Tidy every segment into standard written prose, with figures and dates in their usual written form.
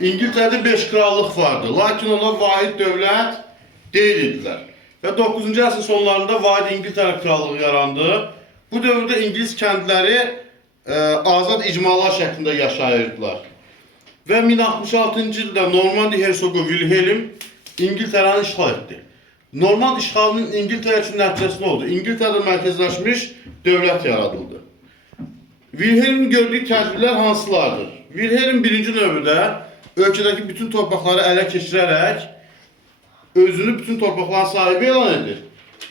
İngiltərədə 5 krallıq vardı, lakin onlar vahid dövlət deyildilər. Və 9-cu əsrin sonlarında vahid İngiltərə krallığı yarandı. Bu dövrdə İngilis kəndləri azad icmalar şəklində yaşayırdılar. Və 1066-cı ildə Normandiya hersoqu Wilhelm İngiltərəni işğal etdi. Normand işğalının İngiltərə üçün nəticəsi nə oldu? İngiltərədə mərkəzləşmiş dövlət yaradıldı. Wilhelmin gördüyü tədbirlər hansılardır? Wilhelm birinci növbədə ölkədəki bütün torpaqları ələ keçirərək özünü bütün torpaqların sahibi elan edir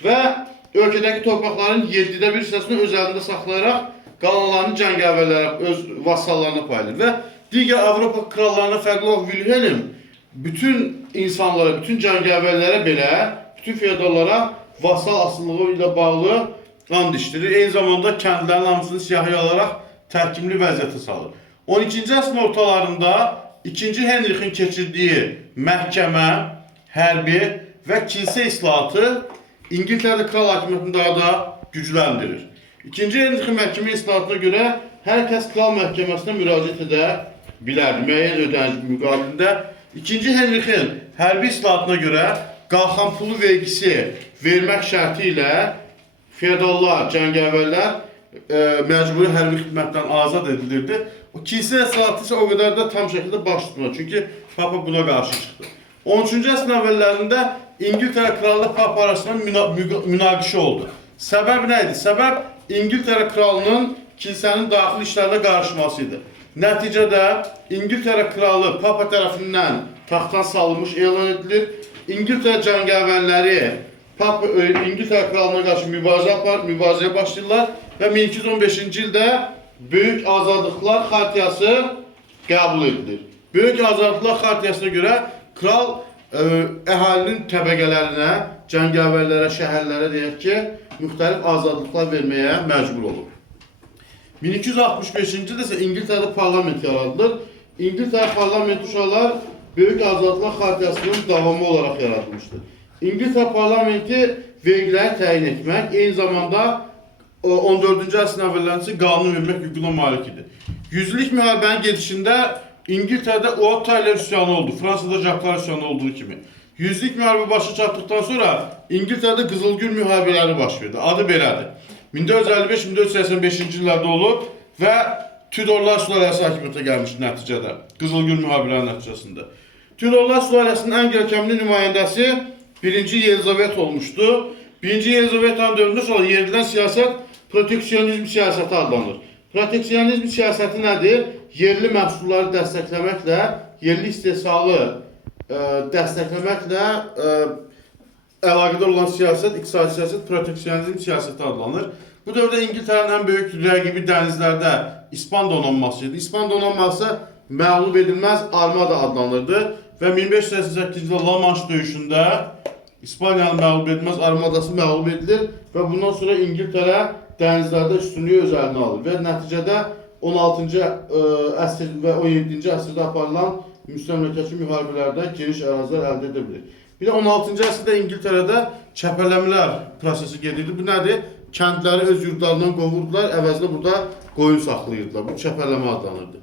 və ölkədəki torpaqların 7də 1 hissəsini öz əlində saxlayaraq qalanlarını cəngavərlərə, öz vassallarına paylayır və digər Avropa krallarına fərqli olaraq Wilhelm bütün insanlara, bütün cəngavərlərə belə, bütün feodallara vassal asılılığı ilə bağlı and içdirir. Eyni zamanda kəndlərin hamısını siyahıya alaraq tərkimli vəziyyətə salır. 12-ci əsrin ortalarında 2-ci Henrixin keçirdiyi məhkəmə, hərbi və kilsə islahatı İngiltərədə kral hakimiyyətini daha da gücləndirir. 2-ci Henrixin məhkəmə islahatına görə hər kəs kral məhkəməsinə müraciət edə bilər, müəyyən ödəniş müqabilində. 2-ci Henrixin hərbi islahatına görə qalxan pulu vergisi vermək şərti ilə feodallar, cəngavərlər məcburi hərbi xidmətdən azad edilirdi. O kilsə islahatı isə o qədər də tam şəkildə baş tutmadı, çünki Papa buna qarşı çıxdı. 13-cü əsrin əvvəllərində İngiltərə kralı ilə Papa arasında münaqişə oldu. Səbəb nə idi? Səbəb İngiltərə kralının kilsənin daxili işlərində qarışması idi. Nəticədə İngiltərə kralı Papa tərəfindən taxtdan salınmış elan edilir. İngiltərə cəngavərləri İngiltərə kralına qarşı mübarizəyə başlayırlar və 1215-ci ildə Böyük Azadlıqlar Xartiyası qəbul edilir. Böyük Azadlıqlar Xartiyasına görə kral əhalinin təbəqələrinə, cəngavərlərə, şəhərlərə deyək ki, müxtəlif azadlıqlar verməyə məcbur olur. 1265-ci ildə isə İngiltərədə parlament yaradılır. İngiltərə parlamenti uşaqlar Böyük Azadlıqlar Xartiyasının davamı olaraq yaradılmışdır. İngiltərə parlamenti vergiləri təyin etmək, eyni zamanda 14-cü əsrin əvvəllərində qanun vermək hüququna malik idi. Yüzlük müharibənin gedişində İngiltərədə Oat Tyler üsyanı oldu, Fransada Jacquard üsyanı olduğu kimi. Yüzlük müharibə başa çatdıqdan sonra İngiltərədə Qızılgül müharibələri baş verdi. Adı belədir. 1455-1485-ci illərdə olub və Tudorlar sülaləsi hakimiyyətə gəlmişdi nəticədə, Qızılgül müharibələri nəticəsində. Tudorlar sülaləsinin ən görkəmli nümayəndəsi 1-ci Yelizavet olmuşdu. 1-ci Yelizavetanın dövründə sonra yerilən siyasət proteksionizm siyasəti adlanır. Proteksionizm siyasəti nədir? Yerli məhsulları dəstəkləməklə, yerli istehsalı dəstəkləməklə əlaqədar olan siyasət, iqtisadi siyasət proteksionizm siyasəti adlanır. Bu dövrdə İngiltərənin ən böyük rəqibi dənizlərdə İspan donanması idi. İspan donanması məğlub edilməz armada adlanırdı və 1588-ci ildə La Manche döyüşündə İspaniyanın məğlub edilməz armadası məğlub edilir və bundan sonra İngiltərə dənizlərdə üstünlüyü öz əlinə alır və nəticədə 16-cı əsr və 17-ci əsrdə aparılan müstəmləkəçi müharibələrdə geniş ərazilər əldə edə bilir. Bir də 16-cı əsrdə İngiltərədə çəpələmələr prosesi gedirdi. Bu nədir? Kəndləri öz yurdlarından qovurdular, əvəzində burada qoyun saxlayırdılar. Bu çəpələmə adlanırdı.